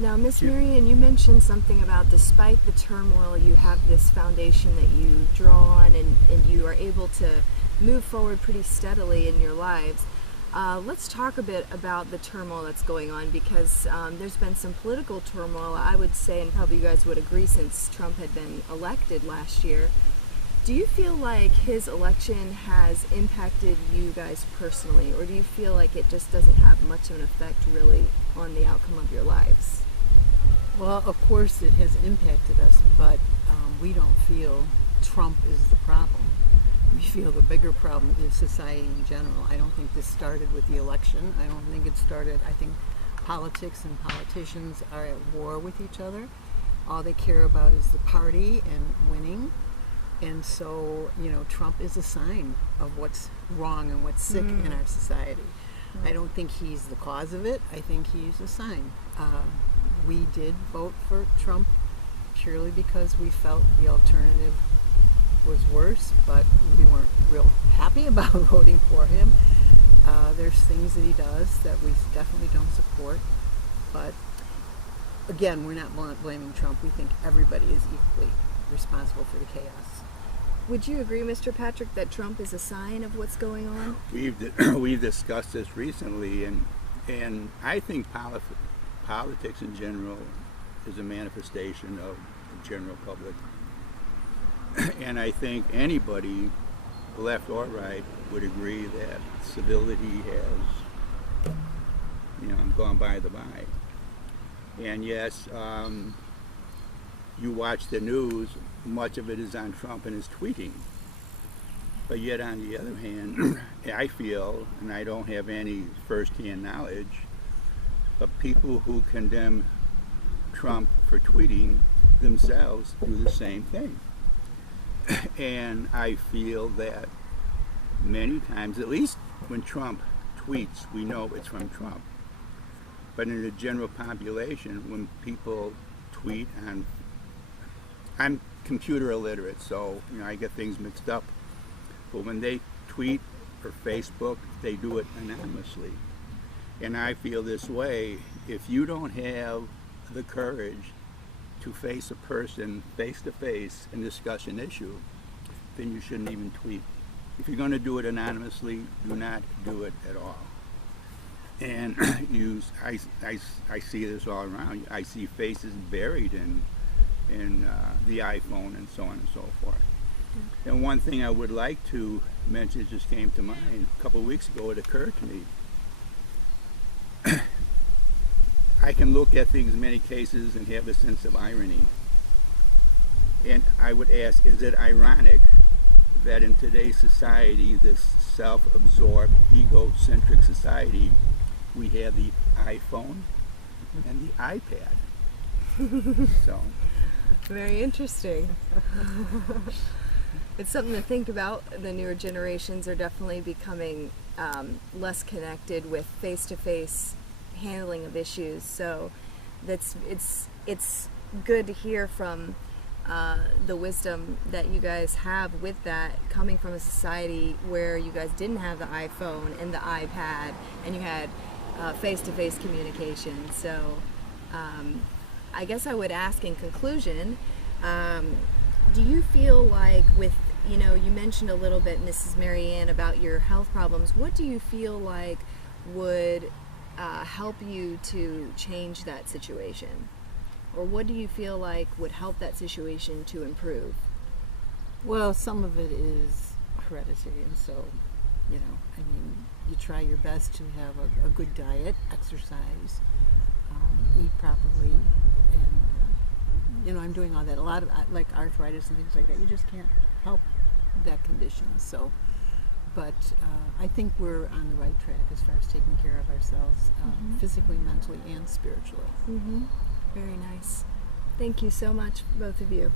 Now, Miss Marianne, you mentioned something about despite the turmoil, you have this foundation that you draw on and you are able to move forward pretty steadily in your lives. Let's talk a bit about the turmoil that's going on, because there's been some political turmoil, I would say, and probably you guys would agree, since Trump had been elected last year. Do you feel like his election has impacted you guys personally, or do you feel like it just doesn't have much of an effect really on the outcome of your lives? Well, of course it has impacted us, but we don't feel Trump is the problem. We feel the bigger problem is society in general. I don't think this started with the election. I think politics and politicians are at war with each other. All they care about is the party and winning. And so, Trump is a sign of what's wrong and what's sick in our society. I don't think he's the cause of it. I think he's a sign. We did vote for Trump purely because we felt the alternative was worse, but we weren't real happy about voting for him. There's things that he does that we definitely don't support, but again, we're not blaming Trump. We think everybody is equally responsible for the chaos. Would you agree, Mr. Patrick, that Trump is a sign of what's going on? We've discussed this recently, and I think politics in general is a manifestation of the general public. And I think anybody, left or right, would agree that civility has, gone by the by. And yes, you watch the news, much of it is on Trump and his tweeting. But yet, on the other hand, I feel, and I don't have any first-hand knowledge, but people who condemn Trump for tweeting themselves do the same thing. And I feel that many times, at least when Trump tweets, we know it's from Trump. But in the general population, when people tweet I'm computer illiterate, so I get things mixed up. But when they tweet or Facebook, they do it anonymously. And I feel this way: if you don't have the courage to face a person face to face and discuss an issue, then you shouldn't even tweet. If you're going to do it anonymously, do not do it at all. And I see this all around. I see faces buried in the iPhone and so on and so forth. And one thing I would like to mention just came to mind. A couple of weeks ago, it occurred to me. I can look at things in many cases and have a sense of irony. And I would ask, is it ironic that in today's society, this self-absorbed, egocentric society, we have the iPhone and the iPad? So, very interesting. It's something to think about. The newer generations are definitely becoming less connected with face-to-face handling of issues. So it's good to hear from the wisdom that you guys have with that, coming from a society where you guys didn't have the iPhone and the iPad and you had face-to-face communication. So I guess I would ask in conclusion, do you feel like with, you mentioned a little bit, Mrs. Marianne, about your health problems, what do you feel like would help you to change that situation? Or what do you feel like would help that situation to improve? Well, some of it is hereditary, and so, you try your best to have a good diet, exercise, eat properly, and, I'm doing all that. A lot of, like arthritis and things like that, you just can't help that condition, so, but I think we're on the right track as far as taking care of ourselves, physically, mentally, and spiritually. Very nice. Thank you so much, both of you.